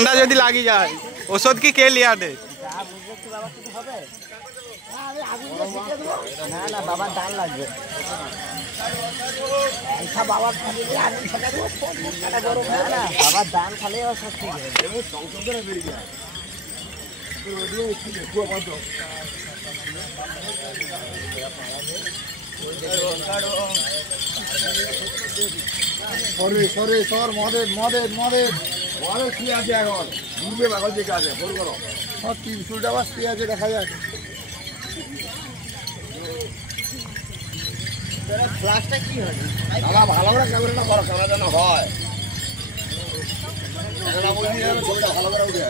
ঠান্ডা যদি লাগি যায় ওষুধ কি কে লিয়া দে? না না বাবার ডাল লাগবে। বাবার দান খালে সব ঠিক মদের মদের মদের মদের কি আছে এখন ডুবে বাগল দিকে আছে ফোন করো সব 300 টাকা কি আছে দেখা যাচ্ছে। ক্লাসটা কি হয় দাদা ভালো করে ক্যামেরাটা করো, ক্যামেরা যেন হয়, ক্যামেরা বলছি ছবিটা ভালো করে উঠে